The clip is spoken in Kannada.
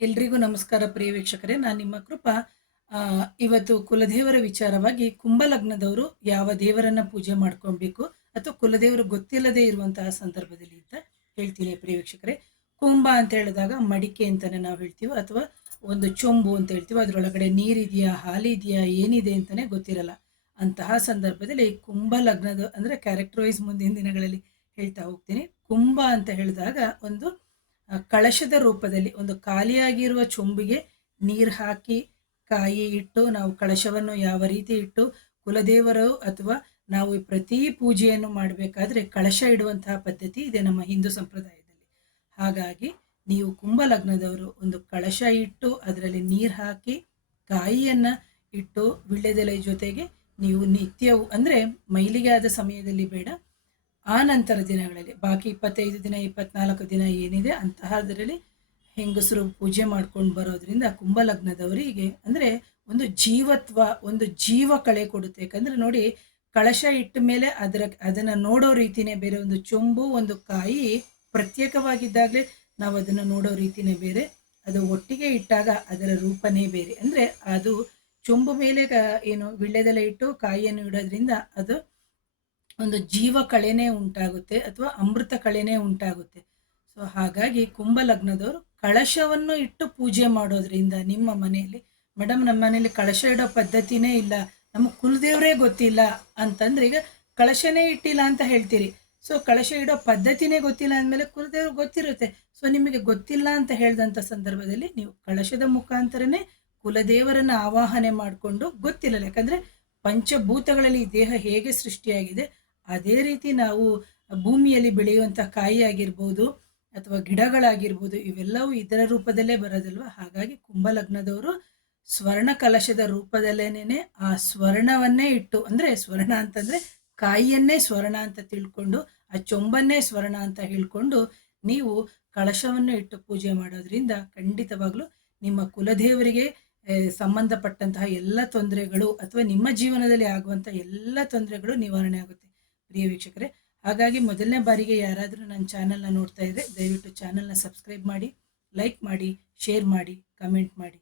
ಎಲ್ರಿಗೂ ನಮಸ್ಕಾರ ಪ್ರಿಯ ವೀಕ್ಷಕರೇ. ನಾನು ನಿಮ್ಮ ಕೃಪಾ. ಇವತ್ತು ಕುಲದೇವರ ವಿಚಾರವಾಗಿ ಕುಂಭಲಗ್ನದವರು ಯಾವ ದೇವರನ್ನ ಪೂಜೆ ಮಾಡ್ಕೊಳ್ಬೇಕು ಅಥವಾ ಕುಲದೇವರು ಗೊತ್ತಿಲ್ಲದೆ ಇರುವಂತಹ ಸಂದರ್ಭದಲ್ಲಿ ಅಂತ ಹೇಳ್ತೀನಿ ಪ್ರಿಯ ವೀಕ್ಷಕರೇ. ಕುಂಭ ಅಂತ ಹೇಳಿದಾಗ ಮಡಿಕೆ ಅಂತಾನೆ ನಾವು ಹೇಳ್ತೀವಿ, ಅಥವಾ ಒಂದು ಚೊಂಬು ಅಂತ ಹೇಳ್ತೀವಿ. ಅದರೊಳಗಡೆ ನೀರಿದೆಯಾ, ಹಾಲಿದೆಯಾ, ಏನಿದೆ ಅಂತಾನೆ ಗೊತ್ತಿರಲ್ಲ. ಅಂತಹ ಸಂದರ್ಭದಲ್ಲಿ ಕುಂಭ ಲಗ್ನದ ಅಂದರೆ ಕ್ಯಾರೆಕ್ಟರ್ ವೈಸ್ ಮುಂದಿನ ದಿನಗಳಲ್ಲಿ ಹೇಳ್ತಾ ಹೋಗ್ತೀನಿ. ಕುಂಭ ಅಂತ ಹೇಳಿದಾಗ ಒಂದು ಕಳಶದ ರೂಪದಲ್ಲಿ ಒಂದು ಖಾಲಿಯಾಗಿರುವ ಚೊಂಬಿಗೆ ನೀರು ಹಾಕಿ ಕಾಯಿ ಇಟ್ಟು ನಾವು ಕಳಶವನ್ನು ಯಾವ ರೀತಿ ಇಟ್ಟು ಕುಲದೇವರು ಅಥವಾ ನಾವು ಪ್ರತಿ ಪೂಜೆಯನ್ನು ಮಾಡಬೇಕಾದ್ರೆ ಕಳಶ ಇಡುವಂತಹ ಪದ್ಧತಿ ಇದೆ ನಮ್ಮ ಹಿಂದೂ ಸಂಪ್ರದಾಯದಲ್ಲಿ. ಹಾಗಾಗಿ ನೀವು ಕುಂಭ ಲಗ್ನದವರು ಒಂದು ಕಳಶ ಇಟ್ಟು ಅದರಲ್ಲಿ ನೀರು ಹಾಕಿ ಕಾಯಿಯನ್ನು ಇಟ್ಟು ವಿಳ್ಯದೆಲೆ ಜೊತೆಗೆ ನೀವು ನಿತ್ಯವೂ ಅಂದರೆ ಮೈಲಿಗೆ ಆದ ಸಮಯದಲ್ಲಿ ಬೇಡ, ಆ ನಂತರ ದಿನಗಳಲ್ಲಿ ಬಾಕಿ 25 ದಿನ 24 ದಿನ ಏನಿದೆ ಅಂತಹದರಲ್ಲಿ ಹೆಂಗಸರು ಪೂಜೆ ಮಾಡ್ಕೊಂಡು ಬರೋದ್ರಿಂದ ಕುಂಭಲಗ್ನದವರಿಗೆ ಅಂದರೆ ಒಂದು ಜೀವತ್ವ, ಒಂದು ಜೀವ ಕಳೆ ಕೊಡುತ್ತೆ. ಯಾಕಂದ್ರೆ ನೋಡಿ, ಕಳಶ ಇಟ್ಟ ಮೇಲೆ ಅದನ್ನ ನೋಡೋ ರೀತಿನೇ ಬೇರೆ. ಒಂದು ಚೊಂಬು ಒಂದು ಕಾಯಿ ಪ್ರತ್ಯೇಕವಾಗಿದ್ದಾಗಲೇ ನಾವು ಅದನ್ನು ನೋಡೋ ರೀತಿನೇ ಬೇರೆ, ಅದು ಒಟ್ಟಿಗೆ ಇಟ್ಟಾಗ ಅದರ ರೂಪನೇ ಬೇರೆ. ಅಂದ್ರೆ ಅದು ಚೊಂಬು ಮೇಲೆ ಏನು ವಿಳ್ಯದೆಲೆ ಇಟ್ಟು ಕಾಯಿಯನ್ನು ಇಡೋದ್ರಿಂದ ಅದು ಒಂದು ಜೀವ ಕಳೆನೇ ಉಂಟಾಗುತ್ತೆ ಅಥವಾ ಅಮೃತ ಕಳೆನೇ ಉಂಟಾಗುತ್ತೆ. ಸೊ ಹಾಗಾಗಿ ಕುಂಭ ಲಗ್ನದವರು ಕಳಶವನ್ನು ಇಟ್ಟು ಪೂಜೆ ಮಾಡೋದ್ರಿಂದ ನಿಮ್ಮ ಮನೆಯಲ್ಲಿ, ಮೇಡಮ್ ನಮ್ಮ ಮನೆಯಲ್ಲಿ ಕಳಶ ಇಡೋ ಪದ್ಧತಿನೇ ಇಲ್ಲ, ನಮ್ಮ ಕುಲದೇವರೇ ಗೊತ್ತಿಲ್ಲ ಅಂತಂದ್ರೆ, ಈಗ ಕಳಶನೇ ಇಟ್ಟಿಲ್ಲ ಅಂತ ಹೇಳ್ತೀರಿ. ಸೊ ಕಳಶ ಇಡೋ ಪದ್ಧತಿನೇ ಗೊತ್ತಿಲ್ಲ ಅಂದಮೇಲೆ ಕುಲದೇವ್ರು ಗೊತ್ತಿರುತ್ತೆ. ಸೊ ನಿಮಗೆ ಗೊತ್ತಿಲ್ಲ ಅಂತ ಹೇಳಿದಂಥ ಸಂದರ್ಭದಲ್ಲಿ ನೀವು ಕಳಶದ ಮುಖಾಂತರನೇ ಕುಲದೇವರನ್ನ ಆವಾಹನೆ ಮಾಡಿಕೊಂಡು, ಗೊತ್ತಿಲ್ಲ ಯಾಕಂದ್ರೆ ಪಂಚಭೂತಗಳಲ್ಲಿ ದೇಹ ಹೇಗೆ ಸೃಷ್ಟಿಯಾಗಿದೆ ಅದೇ ರೀತಿ ನಾವು ಭೂಮಿಯಲ್ಲಿ ಬೆಳೆಯುವಂತಹ ಕಾಯಿ ಆಗಿರ್ಬೋದು ಅಥವಾ ಗಿಡಗಳಾಗಿರ್ಬೋದು, ಇವೆಲ್ಲವೂ ಇದರ ರೂಪದಲ್ಲೇ ಬರೋದಲ್ವ. ಹಾಗಾಗಿ ಕುಂಭಲಗ್ನದವರು ಸ್ವರ್ಣ ಕಲಶದ ರೂಪದಲ್ಲೇನೆ ಆ ಸ್ವರ್ಣವನ್ನೇ ಇಟ್ಟು, ಅಂದ್ರೆ ಸ್ವರ್ಣ ಅಂತಂದ್ರೆ ಕಾಯಿಯನ್ನೇ ಸ್ವರ್ಣ ಅಂತ ತಿಳ್ಕೊಂಡು, ಆ ಚೊಂಬನ್ನೇ ಸ್ವರ್ಣ ಅಂತ ಹೇಳ್ಕೊಂಡು ನೀವು ಕಳಶವನ್ನು ಇಟ್ಟು ಪೂಜೆ ಮಾಡೋದ್ರಿಂದ ಖಂಡಿತವಾಗ್ಲೂ ನಿಮ್ಮ ಕುಲದೇವರಿಗೆ ಸಂಬಂಧಪಟ್ಟಂತಹ ಎಲ್ಲ ತೊಂದರೆಗಳು ಅಥವಾ ನಿಮ್ಮ ಜೀವನದಲ್ಲಿ ಆಗುವಂಥ ಎಲ್ಲ ತೊಂದರೆಗಳು ನಿವಾರಣೆ ಆಗುತ್ತೆ ಪ್ರಿಯ ವೀಕ್ಷಕರೇ. ಹಾಗಾಗಿ ಮೊದಲನೇ ಬಾರಿಗೆ ಯಾರಾದರೂ ನನ್ನ ಚಾನಲ್ನ ನೋಡ್ತಾ ಇದ್ದರೆ ದಯವಿಟ್ಟು ಚಾನಲ್ನ ಸಬ್ಸ್ಕ್ರೈಬ್ ಮಾಡಿ, ಲೈಕ್ ಮಾಡಿ, ಶೇರ್ ಮಾಡಿ, ಕಮೆಂಟ್ ಮಾಡಿ.